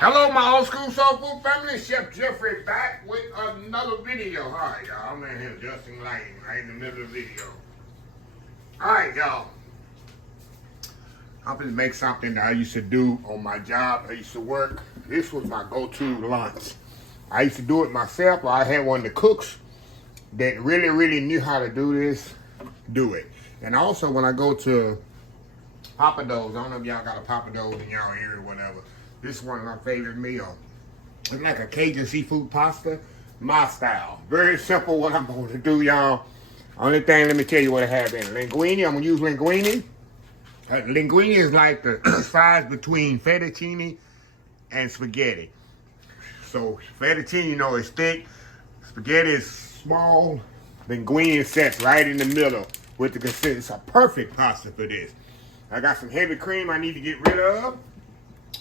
Hello, my old school soul food family. Chef Jeffrey back with another video. Alright, y'all. I'm in here adjusting lighting right in the middle of the video. Alright, y'all. I'm going to make something that I used to do on my job. I used to work. This was my go-to lunch. I used to do it myself, or I had one of the cooks that really knew how to do this, do it. And also, when I go to Pomodoro's, I don't know if y'all got a Pomodoro's in y'all area or whatever. This is one of my favorite meals. It's like a Cajun seafood pasta, my style. Very simple what I'm going to do, y'all. Only thing, let me tell you what I have in it. Linguine, I'm going to use linguine. Linguine is like the size between fettuccine and spaghetti. So fettuccine, you know, is thick. Spaghetti is small. Linguine sets right in the middle with the consistency. It's a perfect pasta for this. I got some heavy cream I need to get rid of.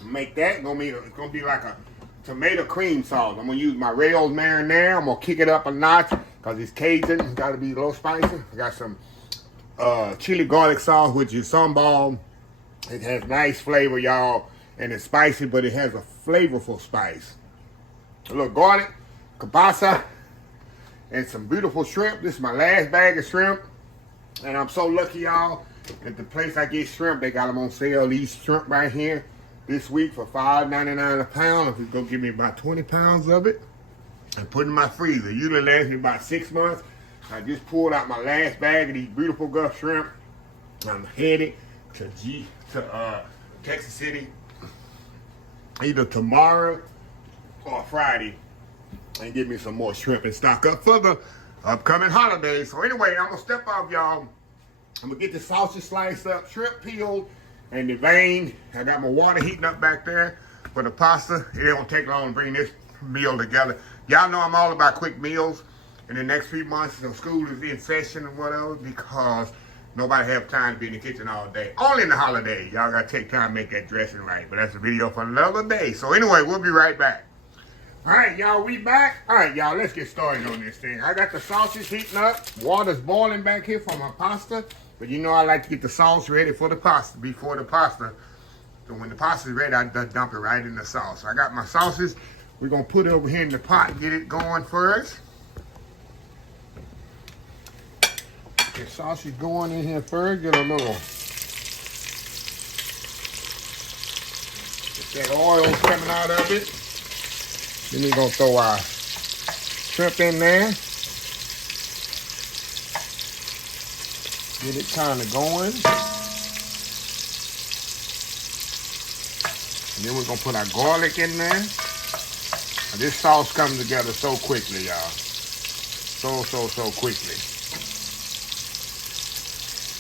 Make that. It's gonna be like a tomato cream sauce. I'm gonna use my Rayo's marinara. I'm gonna kick it up a notch because it's Cajun. It's gotta be a little spicy. I got some chili garlic sauce, which is sambal. It has nice flavor, y'all, and it's spicy, but it has a flavorful spice. A little garlic, kielbasa, and some beautiful shrimp. This is my last bag of shrimp, and I'm so lucky, y'all, at the place I get shrimp, they got them on sale. These shrimp right here this week for $5.99 a pound. If you go give me about 20 pounds of it and put it in my freezer, usually lasts me about 6 months. I just pulled out my last bag of these beautiful Gulf shrimp. I'm headed to Texas City either tomorrow or Friday and get me some more shrimp and stock up for the upcoming holidays. So anyway, I'm gonna step off, y'all. I'm gonna get the sausage sliced up, shrimp peeled, and the vein. I got my water heating up back there for the pasta. It don't take long to bring this meal together. Y'all know I'm all about quick meals. In the next few months, so school is in session or whatever, because nobody have time to be in the kitchen all day. Only in the holidays. Y'all gotta take time to make that dressing right. But that's a video for another day. So anyway, we'll be right back. All right, y'all, we back. All right, y'all, let's get started on this thing. I got the sausage heating up. Water's boiling back here for my pasta. But you know I like to get the sauce ready for the pasta, before the pasta. So when the pasta's ready, I dump it right in the sauce. So I got my sauces. We're gonna put it over here in the pot and get it going first. Get sausage going in here first. Get a little. Get that oil coming out of it. Then we're gonna throw our shrimp in there. Get it kind of going. And then we're gonna put our garlic in there. Now, this sauce comes together so quickly, y'all. So quickly.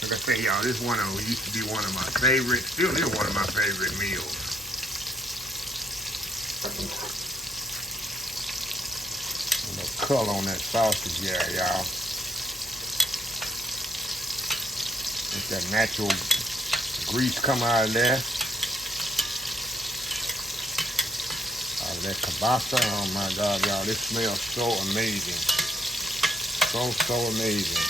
Like I say, y'all, this one used to be one of my favorites. Still is one of my favorite meals. A little color on that sausage, yeah, y'all. Let that natural grease come out of there. Out of that kielbasa. Oh my God, y'all, this smells so amazing. So amazing.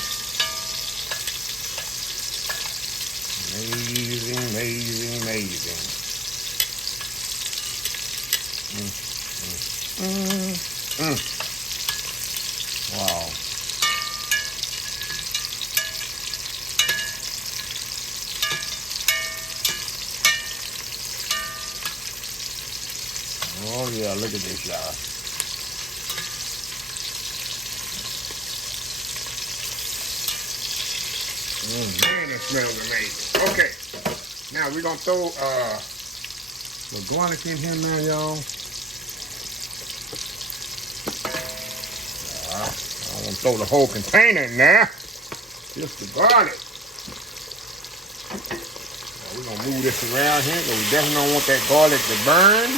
Amazing. Wow. Oh yeah, look at this, y'all. Man, it smells amazing. Okay, now we're gonna throw the garlic in here now, y'all. I don't want to throw the whole container in there. Just the garlic. Now, we're gonna move this around here because we definitely don't want that garlic to burn.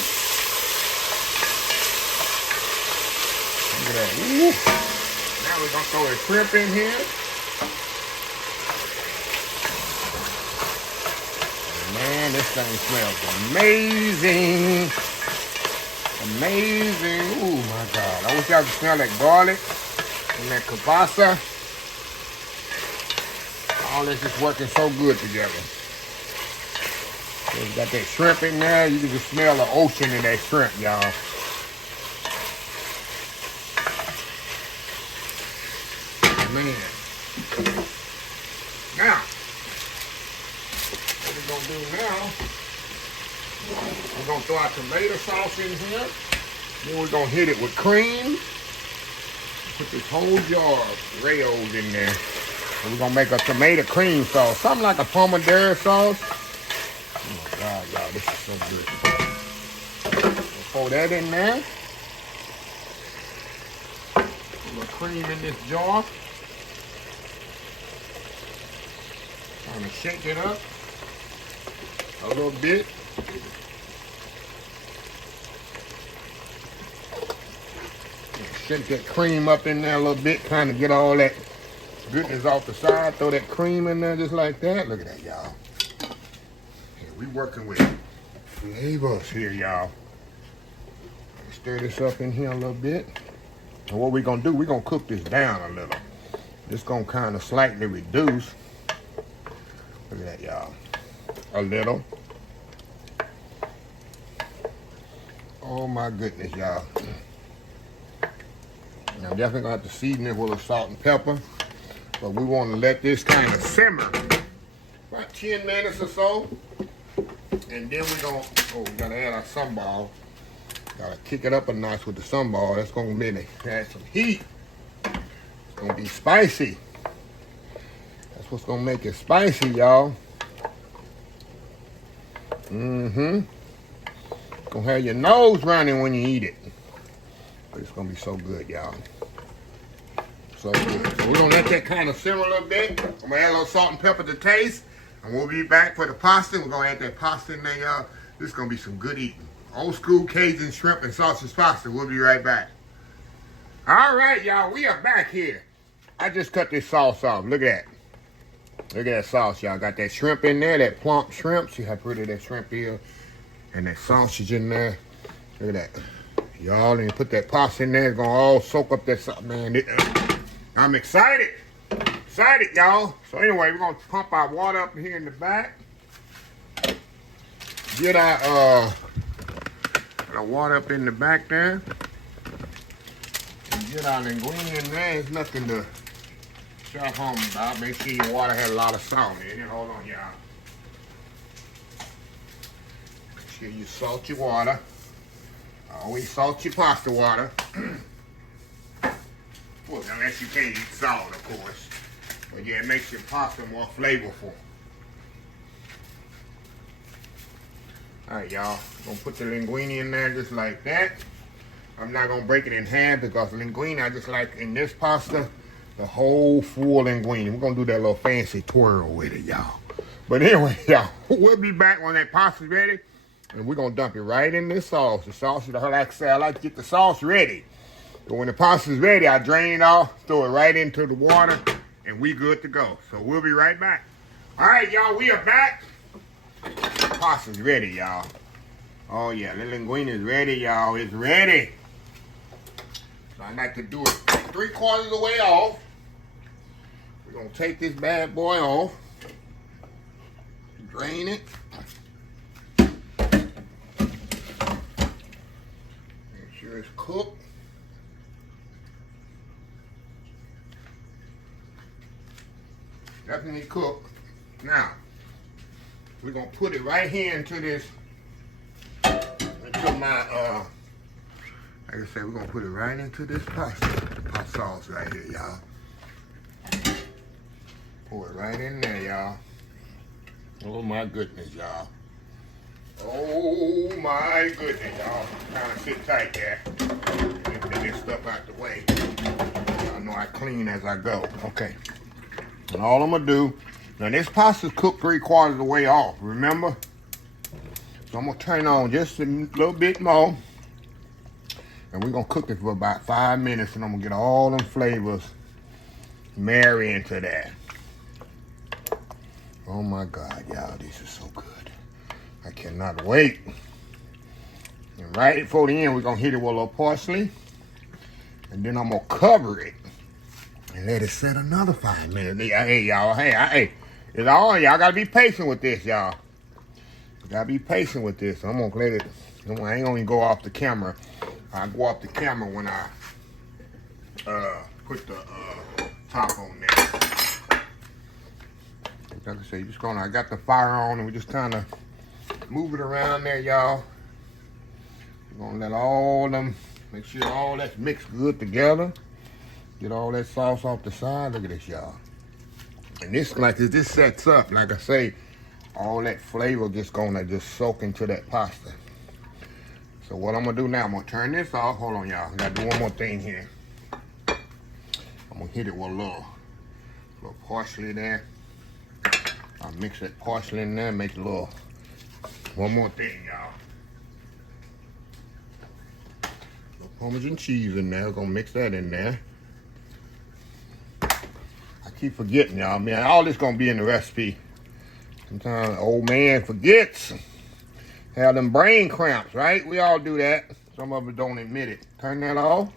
Look at that. Ooh. Now we're gonna throw the shrimp in here. Man, this thing smells amazing. Amazing. Oh my God. I wish y'all could smell that garlic and that kielbasa. All this is working so good together. So you got that shrimp in there. You can just smell the ocean in that shrimp, y'all. Man. Now, what we're going to do now, we're going to throw our tomato sauce in here. Then we're going to hit it with cream. Put this whole jar of Rayo's in there. And we're going to make a tomato cream sauce. Something like a pomodoro sauce. Oh my God, y'all, this is so good. We'll pour that in there. Put a little cream in this jar. Kind of shake it up a little bit. Shake that cream up in there a little bit, kind of get all that goodness off the side. Throw that cream in there just like that. Look at that, y'all. We working with flavors here, y'all. Stir this up in here a little bit. And what we're gonna do, we're gonna cook this down a little. It's gonna kind of slightly reduce. Look at that, y'all. A little. Oh my goodness, y'all. I'm definitely gonna have to season it with a salt and pepper, but we want to let this kind of simmer about 10 minutes or so, and then we're gonna, we gotta add our sambal. Gotta kick it up a notch with the sambal. That's gonna really add some heat. It's gonna be spicy. That's what's gonna make it spicy, y'all. Gonna have your nose running when you eat it. But it's gonna be so good, y'all. So good. So we're gonna let that kind of simmer a little bit. I'm gonna add a little salt and pepper to taste. And we'll be back for the pasta. We're gonna add that pasta in there, y'all. This is gonna be some good eating. Old school Cajun shrimp and sausage pasta. We'll be right back. All right, y'all, we are back here. I just cut this sauce off. Look at that. Look at that sauce, y'all. Got that shrimp in there, that plump shrimp. See how pretty that shrimp is? And that sausage in there. Look at that. Y'all, and put that pasta in there. It's gonna all soak up that sauce, man. I'm excited. Excited, y'all. So anyway, we're gonna pump our water up here in the back. Get our water up in the back there. And get our linguine in there. It's nothing to shout home about. Make sure your water has a lot of salt in it. Hold on, y'all. Make sure you salt your water. Always salt your pasta water. Well, unless you can't eat salt, of course. But yeah, it makes your pasta more flavorful. Alright, y'all. Gonna put the linguine in there just like that. I'm not gonna break it in half because linguine, I just like in this pasta, the whole full linguine. We're gonna do that little fancy twirl with it, y'all. But anyway, y'all, we'll be back when that pasta's ready. And we're gonna dump it right in this sauce. The sauce is, like I say, I like to get the sauce ready. But when the pasta's ready, I drain it off, throw it right into the water, and we good to go. So we'll be right back. All right, y'all, we are back. The pasta's ready, y'all. Oh yeah, the linguine is ready, y'all. It's ready. So I like to do it 3/4 of the way off. We're gonna take this bad boy off. Drain it. It's cooked. Definitely cooked. Now, we're gonna put it right here into this, into my, like I said, we're gonna put it right into this pasta, the pasta sauce right here, y'all. Pour it right in there, y'all. Oh my goodness, y'all. Oh my goodness, y'all. Kind of sit tight there. Get this stuff out the way. I know I clean as I go. Okay. And all I'm gonna do, now this pasta's cooked 3/4 of the way off, remember? So I'm gonna turn on just a little bit more. And we're gonna cook it for about 5 minutes, and I'm gonna get all them flavors marry into that. Oh my God, y'all, this is so good. I cannot wait. And right before the end, we're gonna hit it with a little parsley. And then I'm gonna cover it and let it set another 5 minutes. Hey, y'all, hey, it's all y'all gotta be patient with this, y'all. Gotta be patient with this. I'm gonna let it, I ain't gonna go off the camera. I go off the camera when I put the top on there. Like I say, I got the fire on and we just kind of move it around there, y'all. We're gonna let all them, make sure all that's mixed good together. Get all that sauce off the side. Look at this, y'all. And this, like, as this sets up, like I say, all that flavor just gonna soak into that pasta. So what I'm gonna do now, I'm gonna turn this off. Hold on, y'all. I gotta do one more thing here. I'm gonna hit it with a little parsley there. I'll mix that parsley in there, make a little, one more thing, y'all. Little Parmesan cheese in there, gonna mix that in there. I keep forgetting, y'all, man, all this gonna be in the recipe. Sometimes the old man forgets. Have them brain cramps, right? We all do that. Some of us don't admit it. Turn that off.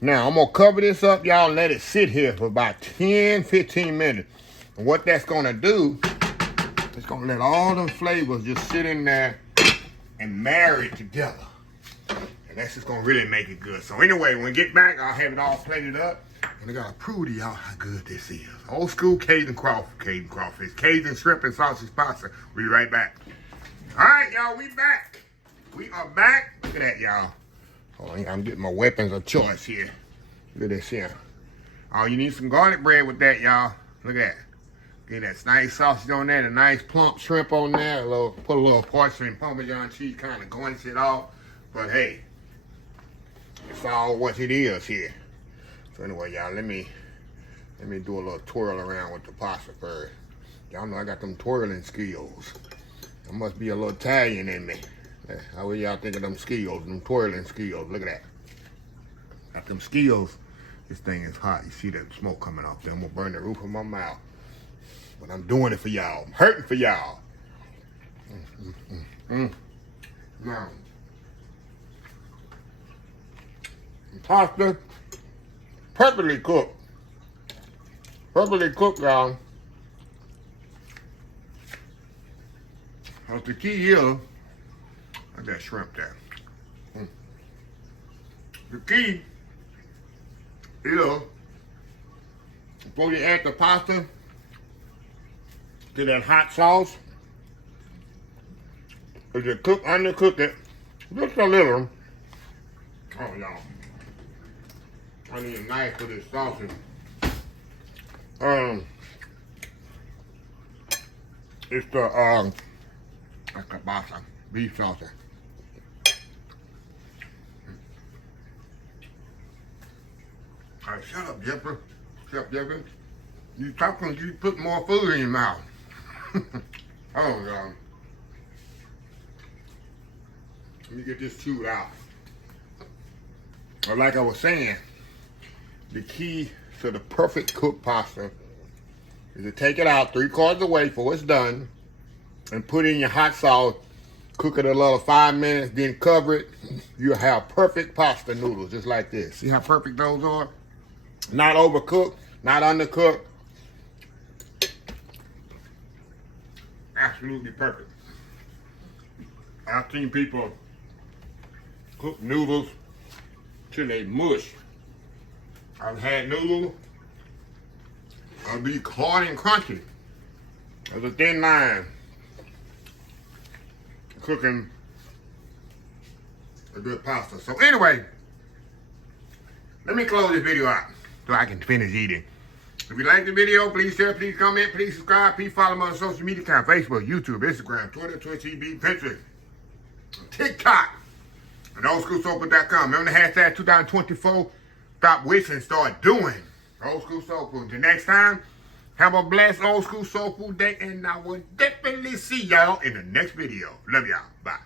Now, I'm gonna cover this up, y'all, and let it sit here for about 10-15 minutes. And what that's gonna do, it's gonna let all them flavors just sit in there and marry together. And that's just gonna really make it good. So anyway, when we get back, I'll have it all plated up. And I gotta prove to y'all how good this is. Old school Cajun crawfish, Cajun shrimp and sausage pasta. We'll be right back. All right, y'all, we back. We are back. Look at that, y'all. Hold on, I'm getting my weapons of choice here. Look at this here. Oh, you need some garlic bread with that, y'all. Look at that. Get that nice sausage on there, the nice plump shrimp on there. Put a little parsley and Parmesan cheese, kind of garnish it off. But hey, it's all what it is here. So anyway, y'all, let me do a little twirl around with the pasta first. Y'all know I got them twirling skills. There must be a little Italian in me. How y'all think of them skills, them twirling skills? Look at that. Got them skills. This thing is hot. You see that smoke coming off there? I'm gonna burn the roof of my mouth. But I'm doing it for y'all. I'm hurting for y'all. Now, pasta, perfectly cooked. Perfectly cooked, y'all. That's the key here. I got shrimp there. The key is, before you add the pasta to that hot sauce, is to undercook it just a little. Oh, y'all. I need a knife for this sausage. It's the kielbasa, beef sausage. All right, shut up, Jeffrey. Shut up, Jeffrey. You talking? You put more food in your mouth. Oh, y'all. Let me get this chewed out. But like I was saying, the key to the perfect cooked pasta is to take it out 3/4 of the way before it's done and put in your hot sauce, cook it a little 5 minutes, then cover it. You'll have perfect pasta noodles just like this. See how perfect those are? Not overcooked, not undercooked. Absolutely perfect. I've seen people cook noodles till they mush. I've had noodles that'll be hard and crunchy. There's a thin line cooking a good pasta. So anyway, let me close this video out so I can finish eating. If you like the video, please share, please comment, please subscribe, please follow me on social media account, Facebook, YouTube, Instagram, Twitter, Twitch, TV, Pinterest, TikTok, and oldschoolsoulfood.com. Remember the hashtag 2024, stop wishing, start doing. Old School Soul Food. Until next time, have a blessed Old School Soul Food day, and I will definitely see y'all in the next video. Love y'all. Bye.